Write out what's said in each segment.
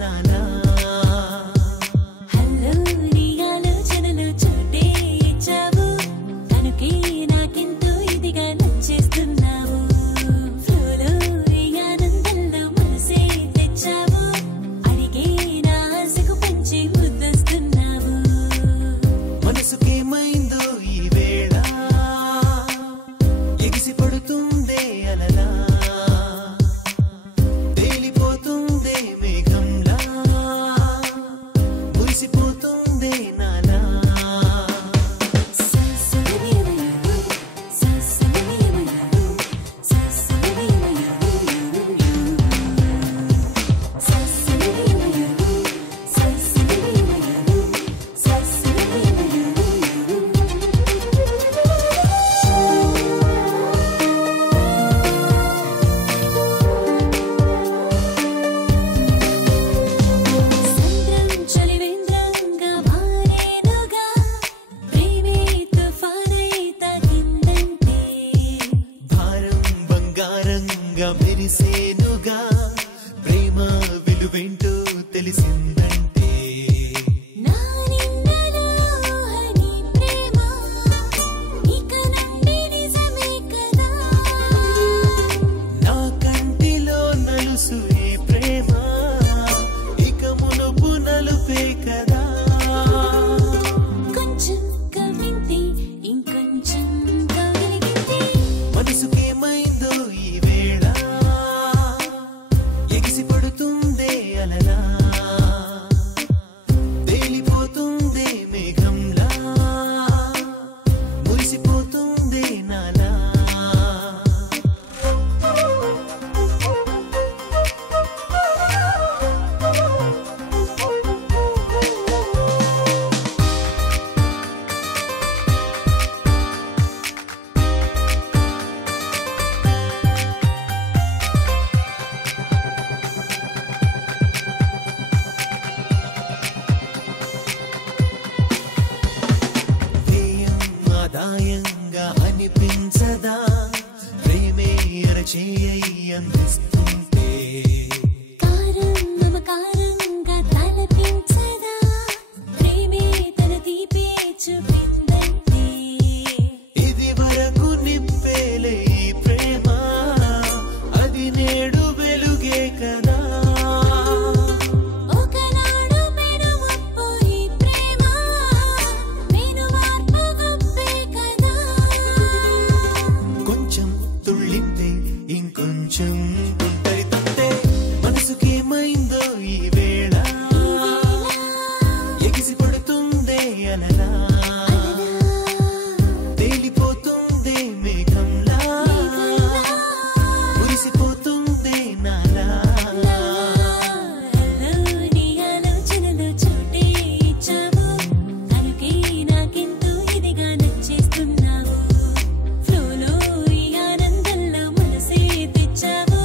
నాలా హలో నీ ఆలోచనలు చోటే ఇచ్చావు కనుకే నాకెంతో ఇదిగా నచ్చేస్తున్నావు ఫ్లోలో ఈ ఆనందంలో మనసే తెచ్చావు అడిగే నా ఆశకు పంచి ముద్దొస్తున్నావు మనసుకేమైందో ఈ వేళ ఎగిసి పడుతుందే అలలా తేలిపోతుందే మేఘంలా మురిసిపోతుందే నాలా మెరిసేనుగా ప్రేమ విలువేంటో తెలిసిందంటే నా నిన్నలో హని ప్రేమ ఇక నుండి నిజమే కదా నా కంటిలో నలుసు ఈ ప్రేమ ఇక మునుపు నలుపే కదా కొంచెం కవింది ఇంకొంచెం కవిలిగింది మనసుకేమైందో ఈ వేళ ఎగిసి పడుతుందే అలలా తేలిపోతుందే మేఘంలా మురిసిపోతుందే నాలా ఆదాయంగా అనిపించదా ప్రేమే అరచేయి అందిస్తుంటే కారం మమకారంగా తలపించదా ప్రేమే తన తీపే చూపిందంటే ఇది వరకు నిప్పేలే ఈ ప్రేమ అది నేడు వెలుగే కదా ఒకనాడు మెరువప్పు ఈ ప్రేమ మెరువార్పు గొప్పే కదా కొంచెం తుళ్ళింతే ఇంకొంచెం తుంటరితంతే మనసుకేమైందో ఈ వేళ ఎగిసి పడుతుందే అలలా తేలిపోతుందే మేఘంలా మురిసిపోతుందే నాలా హలో నీ ఆలోచనలు చోటే ఇచ్చావు కనుకే నాకెంతో ఇదిగా నచ్చేస్తున్నావు ఫ్లోలో ఈ ఆనందంలో మనసే తెచ్చావు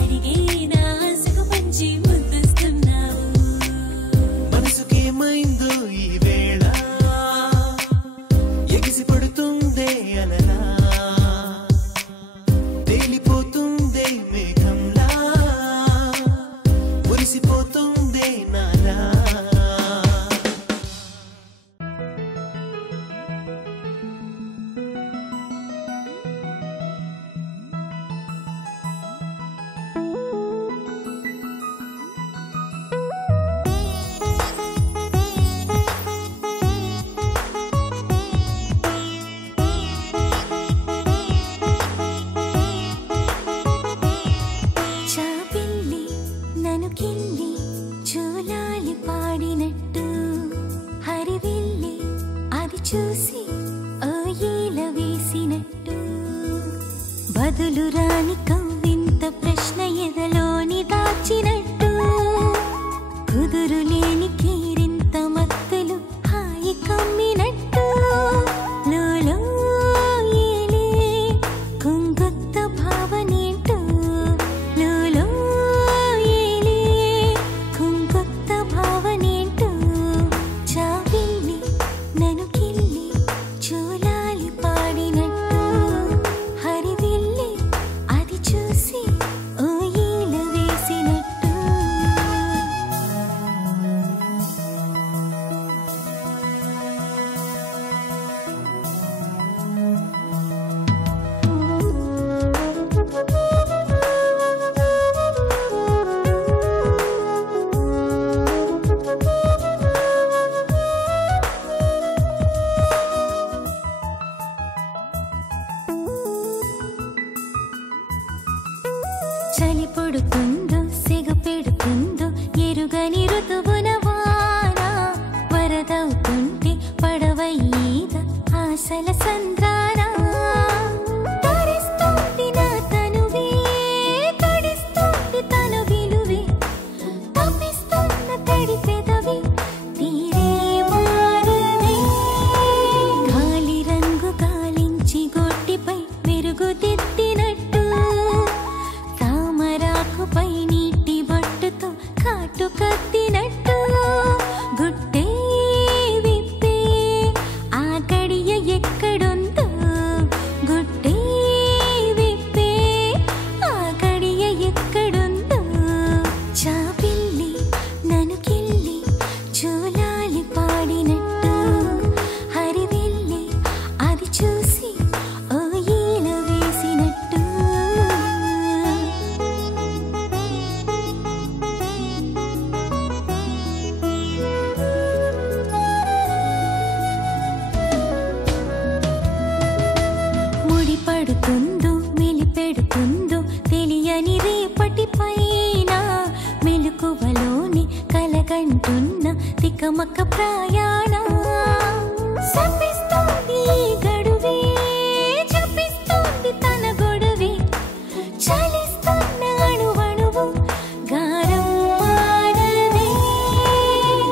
అడిగే నా ఆశకు పంచి ముద్దొస్తున్నావు మనసుకేమైందో ఈ వేళ ఎగిసి పడుతుందే అలలా తేలిపోతుందే మేఘంలా మురిసిపోతుందే నాలా చాబిల్లి నన్ను కిల్లి జోలాలి పాడినట్టు హరివిల్లి అది చూసి ఓయిల వేసినట్టు బదులు రాని కవ్వింత ప్రశ్న ఎదలోని దాచినట్టు కుదురులేని కీరింత మత్తులు హాయి కమ్మినట్టు లోలో ఏలే కుంగొత్త భావనేంటో లోలో ఏలే కుంగొత్త భావనేంటో చావిల్లి నన్ను కిల్లి జోలాలి పాడినట్టు హరివిల్లి అది చూ పడుతుందో ఎరుగని ఋతువున వాన వరదవుతుంటే పడవయ్యేద ఆశల సంద్రాన తరిస్తుంది నా తనువే తడిస్తుంది తన విలువే తప్పిస్తున్న తడి పెదవి తీరే మారదే గాలి రంగు గాలించి గొట్టిపై మెరుగుదిద్దినట్టు తామరాకుపై నీటి బొట్టుతో కాటు కత్తినట్టు గుట్టే విప్పే ఆ గడియ ఎక్కడుందో గుట్టే విప్పే ఆ గడియ ఎక్కడుందో చాపిల్లి నన్ను కిల్లి చూలాలి పాడినట్టు హరివెల్లి అది చూసి ఓ ఈల వేసినట్టు ముడి పడుతుందో మెలిపెడుతుందో తెలియని రేపటి పైన మెలకువలోని కలగంటున్న తికమక ప్రయాణ శపిస్తోంది ఈ గడువే చపిస్తోంది తన గొడవే చలిస్తున్న అణువణువు గారం మారదే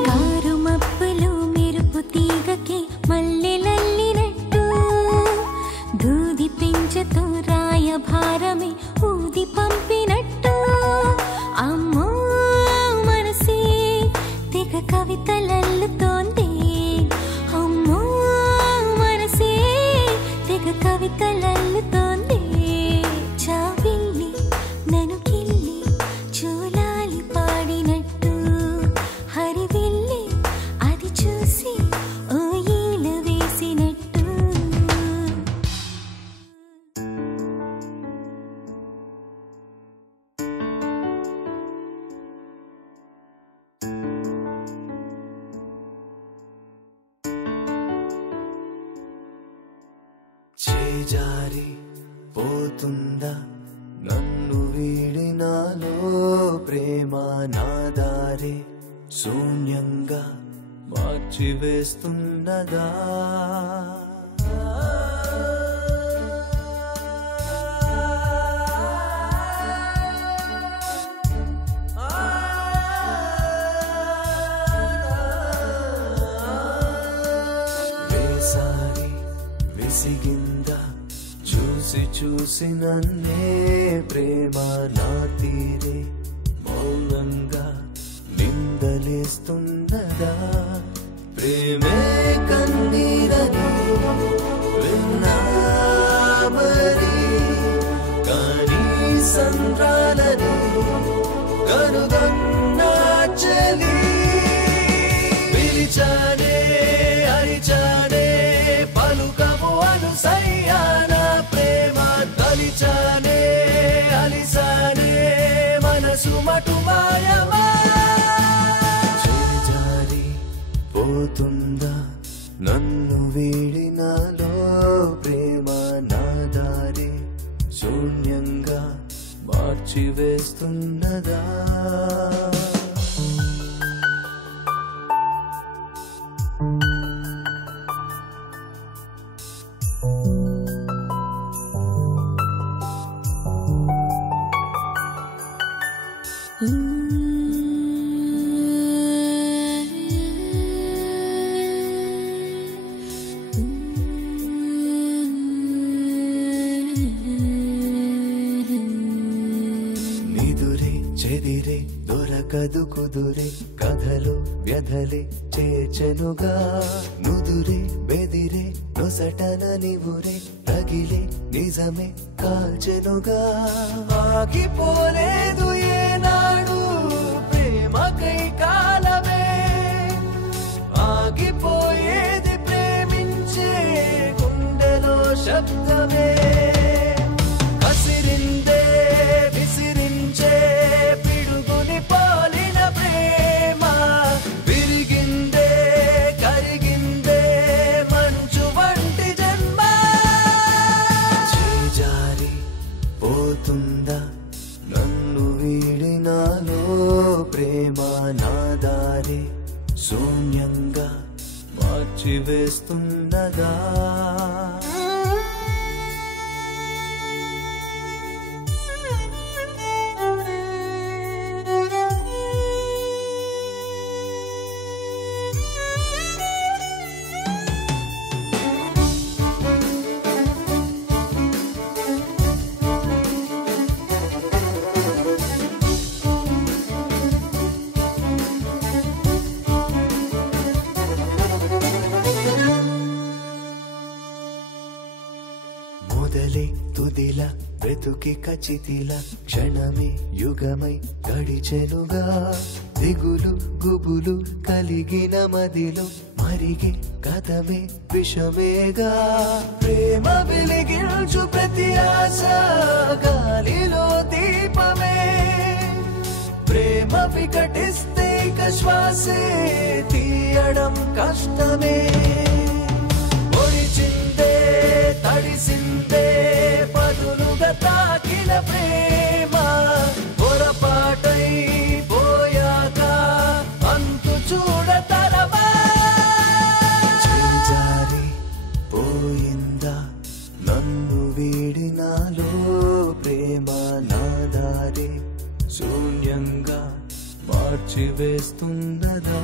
కారు మబ్బులు మెరుపు తీగకి మల్లెలల్లినట్టు దూది పెంచతో రాయభారమే ఊది పంపినట్టు అమ్మో మనసే తెగ కవితలల్లుతోంది అమ్మో మనసే తెగ కవితలల్లుతోంది చావిల్లి నన్ను కిల్లి చూలాలి పాడినట్టు హరివిల్లి అది చూసి ఓ ఈల వేసినట్టు చేజారి పోతుందా నన్ను వీడినాలో ప్రేమ నా దారి శూన్యంగా మార్చివేస్తున్నదా వేసారి విసిగిందా చూసి చూసి నన్నే ప్రేమ నా తీరే మౌనంగా నిందలేస్తున్నదా ప్రేమే కన్నీరని విన్నా మరి కానీ సంద్రాలని కనుగొన్నా చలి పిలిచానే అరిచానే పలుకము అనుసయ్యాన ప్రేమ తలిచానే అలిసానే మనసు మటు మాయమా చేజారి పోతుందా నన్ను వీడినాలో ప్రేమ నా దారి శూన్యంగా మార్చివేస్తున్నదా నిదురే చెదిరే దొరకదు కుదురే కథలు వ్యధలే చేచనుగా నుదురే బెదిరే నొసటన నివురే తగిలే నిజమే కాల్చెనుగా ఆగిపోలేదు ఏనాడు ప్రేమకై కాలమే ఆగిపోయేది ప్రేమించే గుండెలో శబ్దమే కసిరిందే విసిరించే పిడుగుని పోలిన ప్రేమ విరిగిందే కరిగిందే మంచు వంటి జన్మ చేజారి పోతుందా నన్ను ప్రేమ నా దారి శూన్యంగా మార్చివేస్తున్నదా మొదలే తుదిల బ్రతుకి కచితిల క్షణమే యుగమై గడిచెనుగా దిగులు గుబులు కలిగిన మదిలో మరిగే కథమే విషమేగా ప్రేమ వెలిగించు ప్రతి ఆశ గాలిలో దీపమే ప్రేమ వికటిస్తే ఇక శ్వాసే తీయడం కష్టమే ఒడిచిందే తడిసిందే పదులుగా తాకిన ప్రేమ పొరపాటై పోయాక అంతు చూడతరమా చేజారి పోయిందా నన్ను వీడినాలో ప్రేమ నా దారి శూన్యంగా మార్చివేస్తున్నదా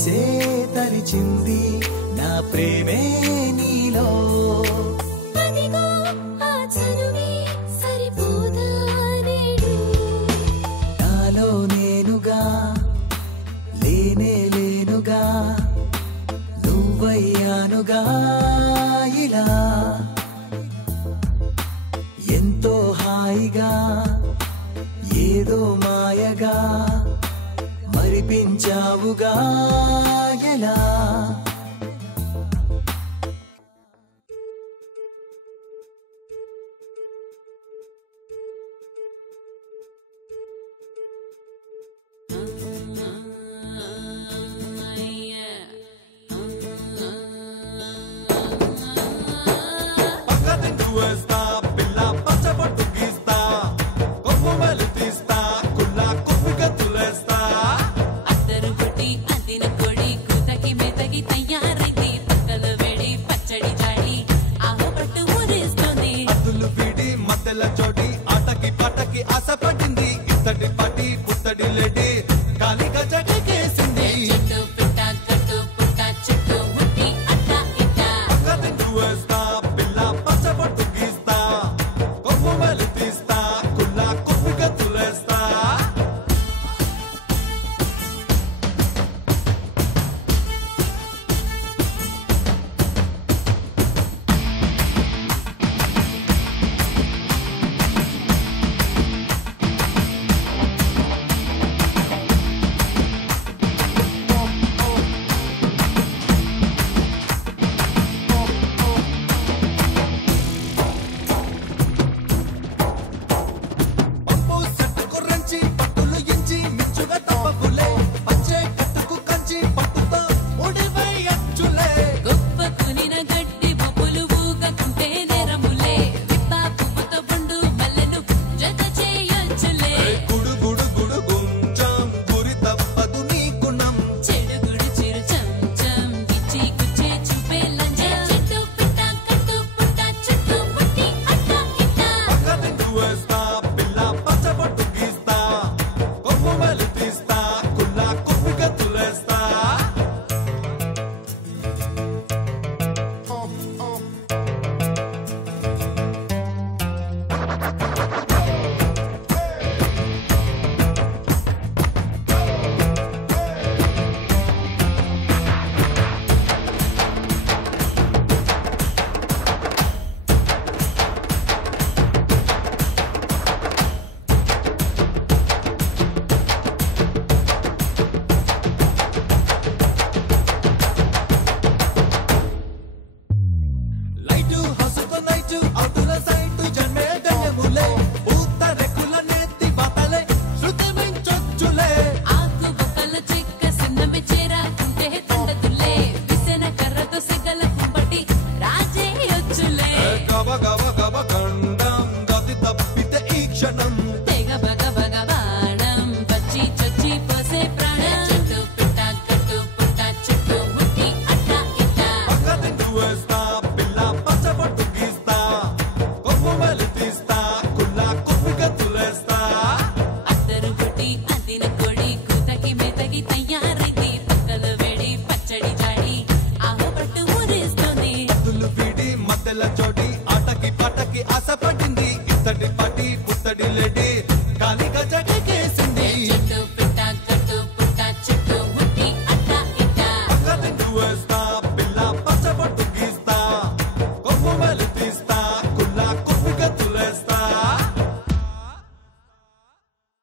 మనసే తలిచింది నా ప్రేమే నీలో అదిగో ఆ చనువే సరిపోదా నేడు నాలో నేనుగా లేనే లేనుగా నువ్వయ్యానుగా ఇలా ఎంతో హాయిగా ఏదో మాయగా మరిపించావుగా ఎలా